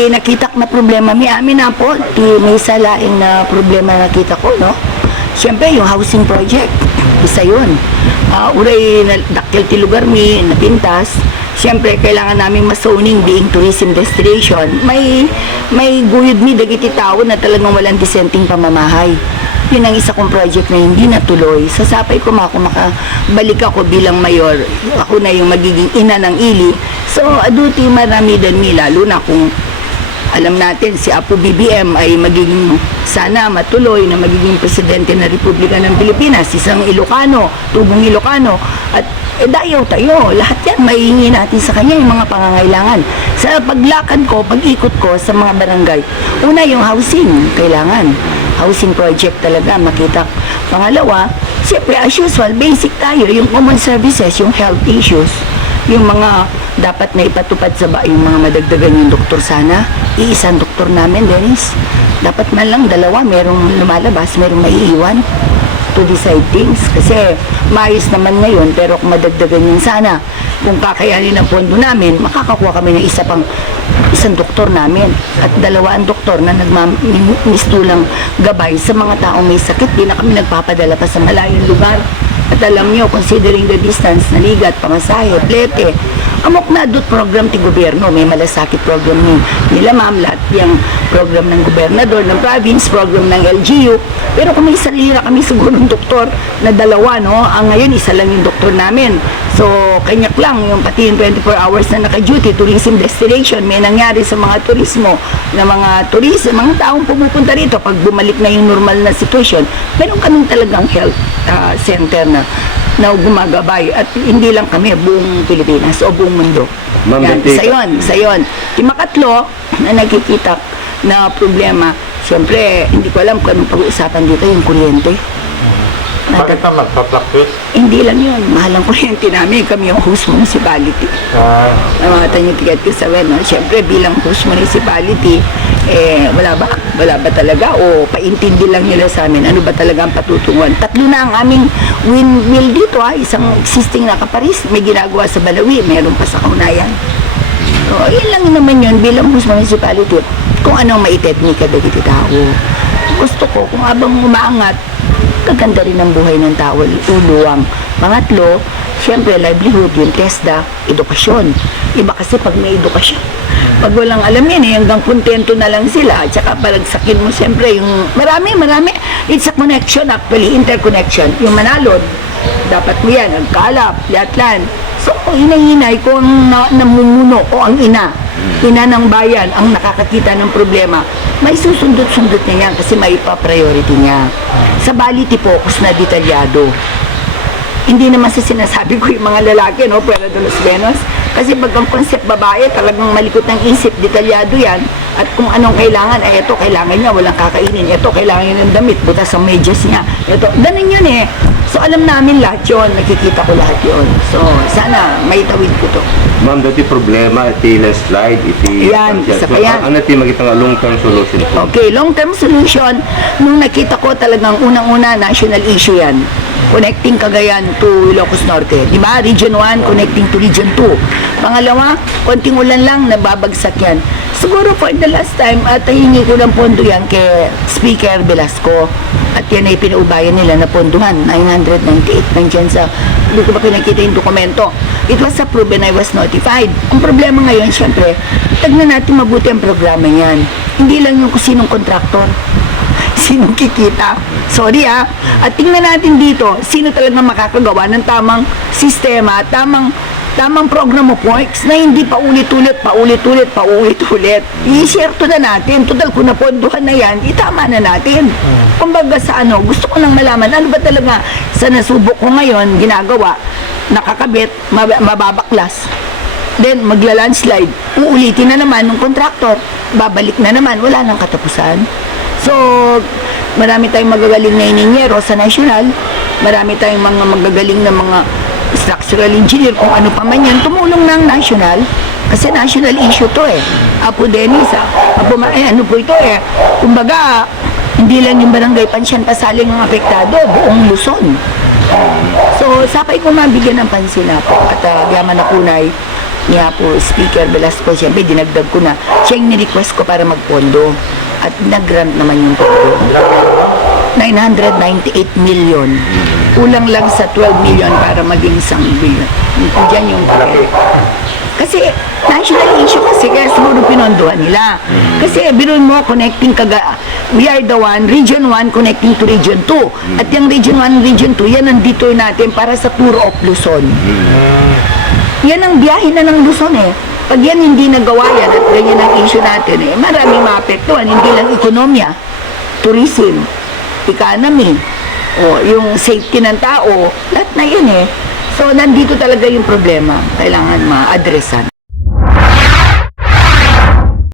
Ti nakita na problema, may amin na po, may salaing na problema na nakita ko, no? Siyempre, yung housing project, isa yun. Uray, dakil ti lugar mi, napintas. Siyempre, kailangan namin masoning being tourism destination. May guyod mi, dagiti tao na talagang walang dissenting pamamahay. Yun ang isa kong project na hindi natuloy. Sasapay ko makabalik ako bilang mayor. Ako na yung magiging ina ng ili. So, aduti marami din mi, lalo na kung alam natin si Apo BBM ay magiging sana matuloy na magiging presidente ng Republika ng Pilipinas, isang Ilocano, tubong Ilocano, at dayaw tayo, lahat yan maihingi natin sa kanya yung mga pangangailangan. Sa paglakad ko, pag-ikot ko sa mga barangay, una yung housing, kailangan housing project talaga makita. Pangalawa, siyempre as usual, basic tayo, yung common services, yung health issues, yung mga dapat na ipatupad sa yung mga madagdagan yung doktor sana. Iisang doktor namin, Dennis. Dapat man lang dalawa, merong lumalabas, merong maiiwan to decide things. Kasi maayos naman ngayon, pero kung madagdagan yun sana, kung kakayanin ang pondo namin, makakakuha kami ng isang doktor namin. At dalawa ang doktor na nagmamistulang gabay sa mga taong may sakit. Di na kami nagpapadala pa sa malayong lugar. At alam nyo, considering the distance, naligat, pamasahe, plete, amok na dot program ti gobyerno, may malasakit program nila ma'am, lahat yung program ng gobernador, ng province, program ng LGU, pero kung may salira kami siguro ng doktor na dalawa, no, ang ngayon isa lang yung doktor namin, so kanyak lang, yung pati yung 24 hours na naka-duty, tourism destination, may nangyari sa mga turismo, na mga turist, mga taong pumupunta rito, pag bumalik na yung normal na sitwasyon, meron kaming talagang health center na gumagabay at hindi lang kami, buong Pilipinas o buong mundo. Yan, sa yon. Makatlo na nakikita na problema, siyempre hindi ko alam kung anong pag-uusapan dito, yung kuryente. Bakit naman? Papractice? Hindi lang yun, mahal ang kuryente namin, kami yung host municipality. Namatan yung ticket ko sa no? Siyempre bilang host municipality, wala ba talaga o paintindi lang nila sa amin ano ba talaga ang patutunguhan. Tatlo na ang aming windmill dito, isang existing na kaparis, may ginagawa sa Balawi, meron pa sa Kaunayan. So yun lang naman yun bilang host municipality, kung anong maiteknika dagiti tao. Gusto ko kung abang umaangat, kaganda rin ang buhay ng tao, uluwang. Pangatlo, siyempre livelihood, yung TESDA, edukasyon. Iba kasi pag may edukasyon, pag walang alam yan, hanggang kontento na lang sila. At saka palagsakin mo siyempre yung marami. It's a connection actually, interconnection. Yung Manalod, dapat mo yan, ang Kalap, Yatlan. So, hinay-hinay kung namumuno o ang ina ng bayan ang nakakakita ng problema, may susundot-sundot na yan kasi may pa-priority niya. Sa baliti focus na detalyado. Hindi naman sa sinasabi ko yung mga lalaki, no, Puerto de los Venos. Kasi pag ang concept babae, talagang malikot ng isip, detalyado yan. At kung anong kailangan, ay ito, kailangan niya, walang kakainin. Ito, kailangan niya ng damit, butas ang medyas niya. Ito, ganun yun eh. So, alam namin lahat yun. Nakikita ko lahat yun. So, sana, may tawid ko to. Ma'am, dati problema, iti landslide, iti... Yan, isa pa yan. Ano iti makita nga long-term solution po? Okay, long-term solution, nung nakita ko talagang unang-una, national issue yan. Connecting Cagayan to Ilocos Norte. Diba? Region 1 connecting to Region 2. Pangalawa, konting ulan lang, nababagsak yan. Siguro for the last time, at hingi ko ng pondo yan kay Speaker Velasco. At yan ay pinaubayan nila na ponduhan. 998 nandyan sa, hindi ko ba pinakita yung dokumento. It was approved and I was notified. Ang problema ngayon, syempre, tagnan natin mabuti ang programa yan. Hindi lang yung kung sinong kontraktor, sinong kikita. Sorry At tingnan natin dito, sino talagang makakagawa ng tamang sistema, tamang program of works na hindi paulit-ulit. I-share to na natin. Total, kung naponduhan na yan, itama na natin. Kumbaga sa gusto ko lang malaman, ano ba talaga sa nasubok ko ngayon, ginagawa, nakakabit, mababaklas. Then, magla-landslide. Uulitin na naman ng kontraktor. Babalik na naman. Wala nang katapusan. So, marami tayong magagaling na ininyero sa national. Marami tayong mga magagaling na mga structural engineer, kung ano pa man yan, tumulong ng national. Kasi national issue to Apo Dennis, ano po ito kumbaga, hindi lang yung barangay Pansyan Pasaling ang apektado, buong Luzon. So, sapay ko mabigyan ng pansin po at yaman na kunay niya po, Speaker Velasco, siyempre dinagdag ko na. Siya yung ni-request ko para magpondo. At nag-grant naman yung pondo. 998 million. Kulang lang sa 12 million para maging 1 billion. Diyan yung Malaki. kasi national issue kasi kaya siguro pinondohan nila. Kasi biruin mo, connecting we are the one, Region 1 connecting to Region 2. At yung Region 1, Region 2, yan nandito natin para sa Tour of Luzon. Yan ang biyahe na ng Luzon eh. Pag yan hindi nagawa yan at ganyan ang issue natin eh, maraming maapektuhan. Hindi lang ekonomiya, tourism, economy, o yung safety ng tao, lahat na yan eh. So, nandito talaga yung problema. Kailangan ma-addressan.